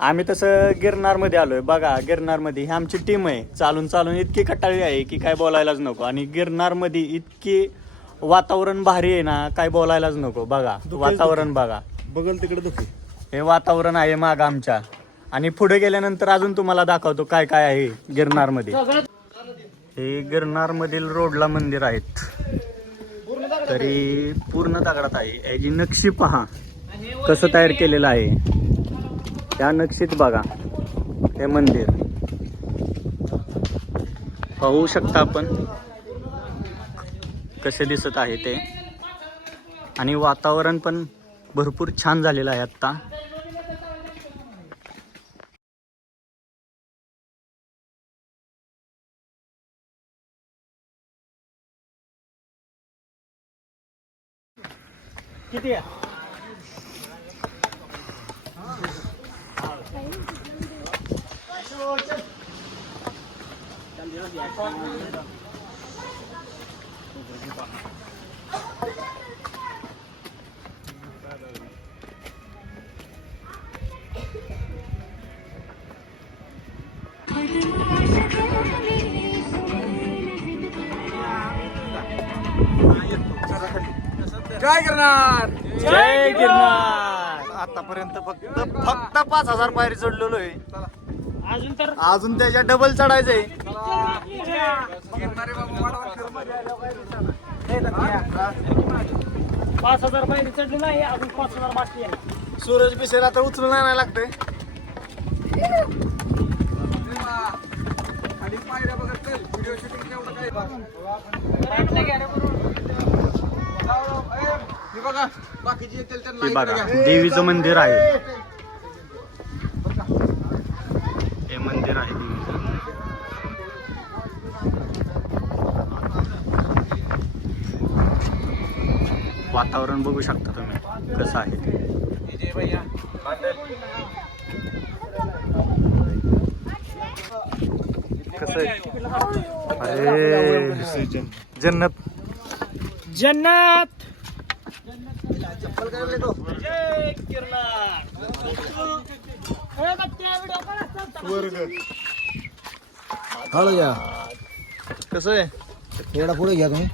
आम्ही तसं गिरनारमध्ये आलोय बघा. गिरनारमध्ये ही आमची टीम आहे. चालून चालून इतकी कटाळी आहे की काय बोलायलाच नको. आणि गिरनारमध्ये इतकी वातावरण भारी आहे ना, काय बोलायलाच नको. बघा वातावरण बघा, बघल तिकडे दुखी. हे वातावरण आहे माग आमच्या. आणि पुढे गेल्यानंतर अजून तुम्हाला दाखवतो काय काय आहे गिरनारमध्ये. हे गिरनारमधील रोडला मंदिर आहेत. तरी पूर्ण दगडात आहे. याची नक्षी पहा कसं तयार केलेलं आहे. त्या नक्षीत बघा हे मंदिर पाहू शकता आपण कसे दिसत आहे ते. आणि वातावरण पण भरपूर छान झालेलं आहे आत्ता. किती आहे? काय करणार? जय गिरनार. आतापर्यंत फक्त 5,000 पायरी चढलेलो आहे. अजून त्याच्या डबल चढायचंय. 5,000 पायरी चढली नाही, अजून 5,000 बाकी आहे. सूरज बिसेला तर उचलून आणायला लागतंय. व्हिडिओ शूटिंग एवढं काय बघा. बाकीचे येतील त्यांना हे बघा देवीचं मंदिर आहे. हे मंदिर आहे देवीचं. वातावरण बघू शकता तुम्ही कसं आहे ते. कसं आहे? अरे जन्नत जन्नत. हळू घ्या. कसं आहे? थोडा पुढे घ्या तुम्ही.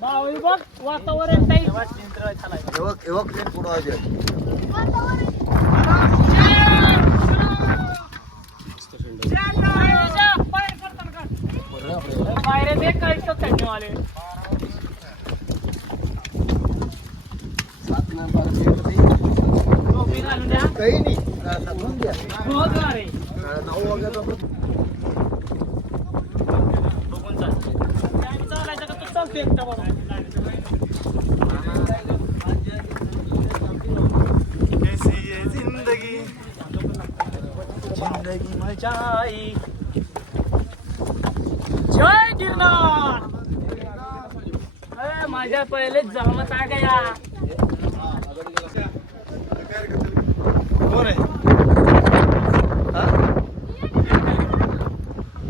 भाऊ बघ वातावरण टाईट. पुढं पायऱ्या देख काय शकत वाले. काही नाही. चालायचं का तू चालतो एकटा बघा. जिंदगी जिंदगी मजाई. जय गिरनार. माझ्या पहिले जमत आ गया. कोण आहे?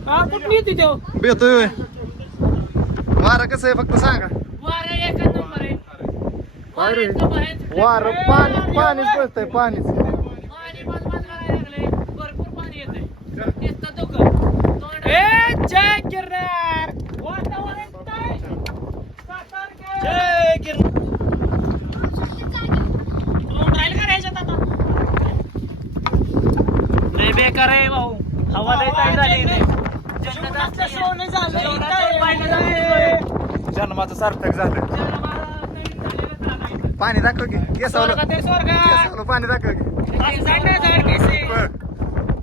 हा कुठली येते तो? येतोय. वारा कसं आहे फक्त सांगा. वारे एक नंबर आहे. अरे वार पाणी पाणीच पळतंय पाणीच. पाणी बंद करायला लागले. भरपूर पाणी येते. नुसतं धुकं. जय गिरनार. वातावरण टाईट. सातारकर. जय गिरनार. तोंड राहील का ह्याच्यात आता? लय बेकार आहे भाऊ. हवा लय टाईट झाली. जन्नत सोनं झालं. जन्माचं सार्थक झालं. पाणी दाखव की केसावलं. केसावलं पाणी दाखव की.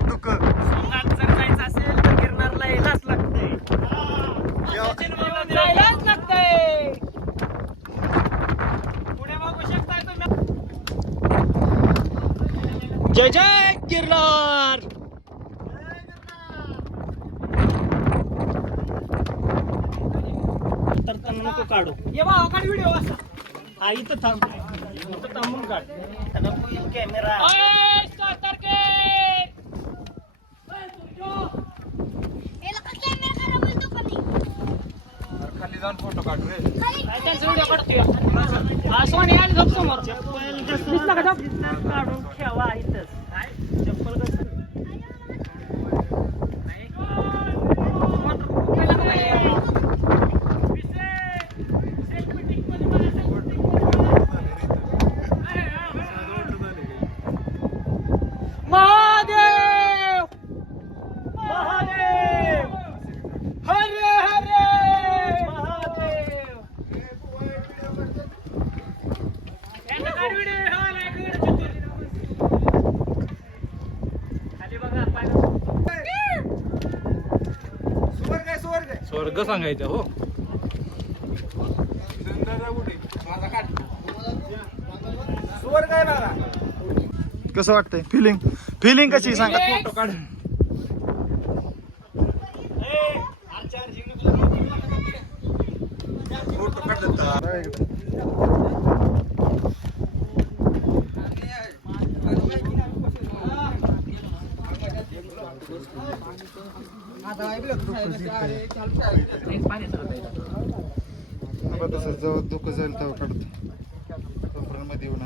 दुःख जर जायचं असेल तर गिरनारला यायलाच लागतंय. जायलाच लागतंय. पुढे बघू शकताय तुम्ही. जय जय गिरनार. तर नको काढू. ये भाऊ काढ व्हिडिओ असा. हा इथं थांब. इथं थांबून काढ. कॅमेरा. त्यांचा व्हिडिओ काढतोय. सोनी आणि झोप समोर. दिसला का झोप? काढून ठेवा इथंच. काय? चप्पल कसं? महादेव महादेव हरे हरे महादेव यांचा काय व्हिडिओ हा लाईक खाली बघा स्वर्ग सांगायचं हो. कसं वाटतंय फिलिंग कशी सांगा. फोटो काढ. तसं धोकं जाईल तेव्हा काढतो मध्ये येऊन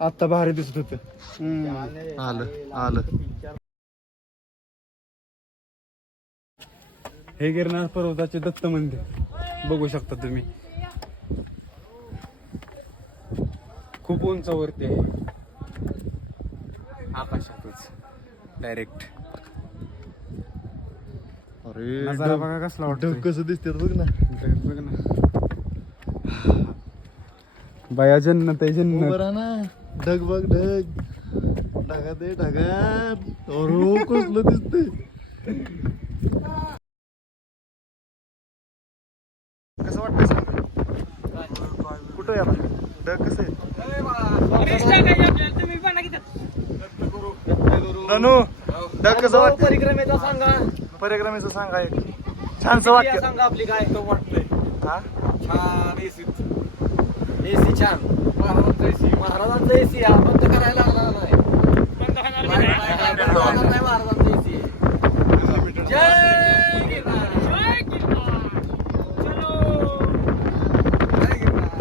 आता भारी दिसत होत. आलं हे गिरनार पर्वताचे दत्त मंदिर बघू शकता तुम्ही. खूप उंचावरती आहे, आकाशातच डायरेक्ट. अरे नजारा बघा कसला वाटतो. कसं दिसते बघ ना. बघ ना बाया, जन्नत आहे जन्नत. ना ढग बघ ढगात आहे ढगात. अरे कसलं दिसतंय. कसं वाटतंय सांग. कुठं या ढग कसं आहे. तुम्ही पण ना ननू ढग कसं वाटतं. परिक्रमेचा सांगा. परिक्रमेचं सांगा एक छानसं वाक्य. सांगा आपली काय तो वाटतंय. हा छान एसी छान. महाराजांचा एसी हा बंद करायला लागला नाही. बंद होणार नाही महाराजांचा एसी. जय गिरनार. जय गिरनार. चलो. जय गिरनार.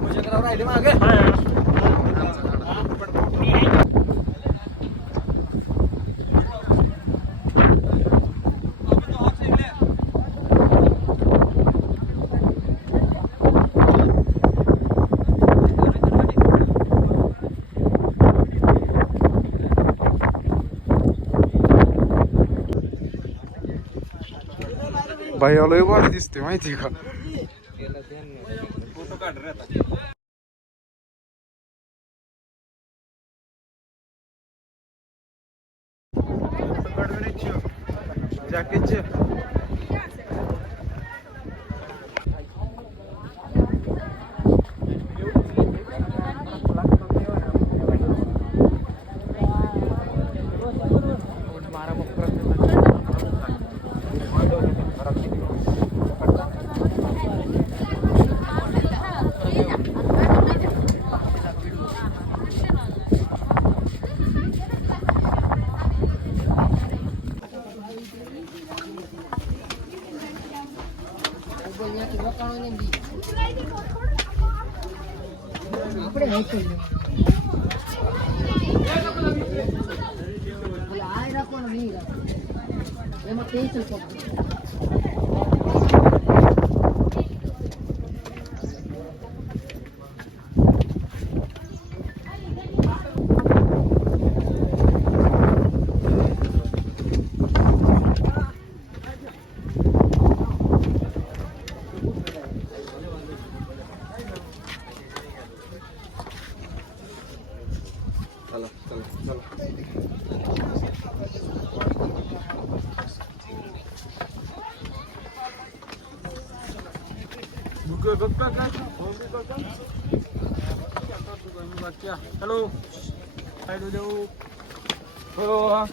भुजंगराव राहिले मागे. बाई लय भारी दिसते माहिती का. जॅकेटचे हॅलो. हॅलो.